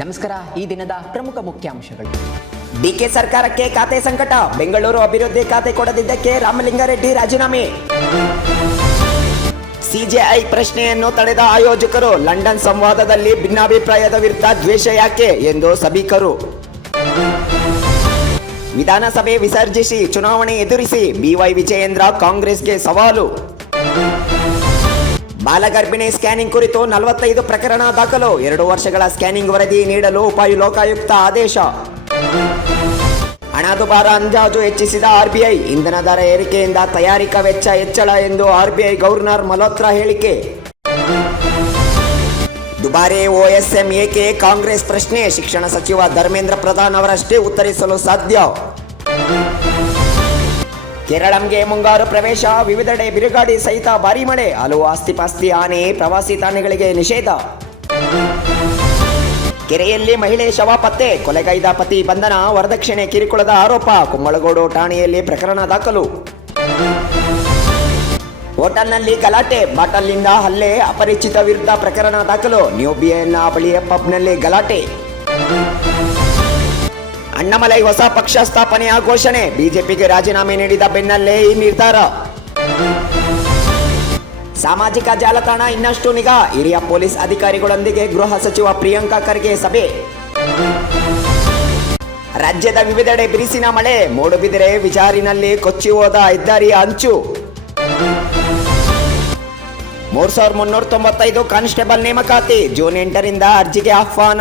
ನಮಸ್ಕಾರ. ಈ ದಿನದ ಪ್ರಮುಖ ಮುಖ್ಯಾಂಶಗಳು. ಡಿಕೆ ಸರ್ಕಾರಕ್ಕೆ ಖಾತೆ ಸಂಕಟ. ಬೆಂಗಳೂರು ಅಭಿವೃದ್ಧಿ ಖಾತೆ ಕೊಡದಿದ್ದಕ್ಕೆ ರಾಮಲಿಂಗಾರೆಡ್ಡಿ ರಾಜೀನಾಮೆ. ಸಿಜೆಐ ಪ್ರಶ್ನೆಯನ್ನು ತಡೆದ ಆಯೋಜಕರು. ಲಂಡನ್ ಸಂವಾದದಲ್ಲಿ ಭಿನ್ನಾಭಿಪ್ರಾಯದ ವಿರುದ್ಧ ದ್ವೇಷ ಯಾಕೆ ಎಂದು ಸಭಿಕರು. ವಿಧಾನಸಭೆ ವಿಸರ್ಜಿಸಿ ಚುನಾವಣೆ ಎದುರಿಸಿ ಬಿವೈ ವಿಜಯೇಂದ್ರ ಕಾಂಗ್ರೆಸ್ಗೆ ಸವಾಲು. ಬಾಲಗರ್ಭಿಣಿ ಸ್ಕ್ಯಾನಿಂಗ್ ಕುರಿತು 45 ಪ್ರಕರಣ ದಾಖಲು. 2 ವರ್ಷಗಳ ಸ್ಕ್ಯಾನಿಂಗ್ ವರದಿ ನೀಡಲು ಲೋಕಾಯುಕ್ತ ಆದೇಶ. ಹಣದುಬ್ಬರ ಅಂದಾಜು ಹೆಚ್ಚಿಸಿದ ಆರ್ಬಿಐ. ಇಂಧನ ದರ ಏರಿಕೆಯಿಂದ ತಯಾರಿಕಾ ವೆಚ್ಚ ಹೆಚ್ಚಳ ಎಂದು ಆರ್ಬಿಐ ಗವರ್ನರ್ ಮಲ್ಹೋತ್ರಾ ಹೇಳಿಕೆ. ದುಬಾರಿ ಓಎಸ್ಎಂ ಏಕೆ ಕಾಂಗ್ರೆಸ್ ಪ್ರಶ್ನೆ. ಶಿಕ್ಷಣ ಸಚಿವ ಧರ್ಮೇಂದ್ರ ಪ್ರಧಾನ್ ಅವರಷ್ಟೇ ಉತ್ತರಿಸಲು ಸಾಧ್ಯ. ಕೇರಳಂಗೆ ಮುಂಗಾರು ಪ್ರವೇಶ. ವಿವಿಧೆಡೆ ಬಿರುಗಾಳಿ ಸಹಿತ ಭಾರೀ ಮಳೆ. ಹಲವು ಆಸ್ತಿಪಾಸ್ತಿ ಹಾನಿ. ಪ್ರವಾಸಿ ತಾಣಗಳಿಗೆ ನಿಷೇಧ. ಕೆರೆಯಲ್ಲಿ ಮಹಿಳೆ ಶವ ಪತ್ತೆ. ಕೊಲೆಗೈದ ಪತಿ ಬಂಧನ. ವರದಕ್ಷಿಣೆ ಕಿರುಕುಳದ ಆರೋಪ. ಕುಂಬಳಗೋಡು ಠಾಣೆಯಲ್ಲಿ ಪ್ರಕರಣ ದಾಖಲು. ಹೋಟೆಲ್ನಲ್ಲಿ ಗಲಾಟೆ. ಬಾಟಲ್ನಿಂದ ಹಲ್ಲೆ. ಅಪರಿಚಿತ ವಿರುದ್ಧ ಪ್ರಕರಣ ದಾಖಲು. ನ್ಯೂ ಬಿಎನ್ನ ಬಳಿಯ ಪಬ್ನಲ್ಲಿ ಗಲಾಟೆ. ಅಣ್ಣಾಮಲೈ ಹೊಸ ಪಕ್ಷ ಸ್ಥಾಪನೆಯ ಘೋಷಣೆ. ಬಿಜೆಪಿಗೆ ರಾಜೀನಾಮೆ ನೀಡಿದ ಬೆನ್ನಲ್ಲೇ ಈ ನಿರ್ಧಾರ. ಸಾಮಾಜಿಕ ಜಾಲತಾಣ ಇನ್ನಷ್ಟು ನಿಗಾ. ಹಿರಿಯ ಪೊಲೀಸ್ ಅಧಿಕಾರಿಗಳೊಂದಿಗೆ ಗೃಹ ಸಚಿವ ಪ್ರಿಯಾಂಕ ಖರ್ಗೆ ಸಭೆ. ರಾಜ್ಯದ ವಿವಿಧೆಡೆ ಬಿರುಸಿನ ಮಳೆ. ಮೂಡುಬಿದಿರೆ ವಿಚಾರಿನಲ್ಲಿ ಕೊಚ್ಚಿ ಹೋದ ಹೆದ್ದಾರಿಯ ಅಂಚು. 3395 ಕಾನ್ಸ್ಟೇಬಲ್ ನೇಮಕಾತಿ. ಜೂನ್ 8ರಿಂದ ಅರ್ಜಿಗೆ ಆಹ್ವಾನ.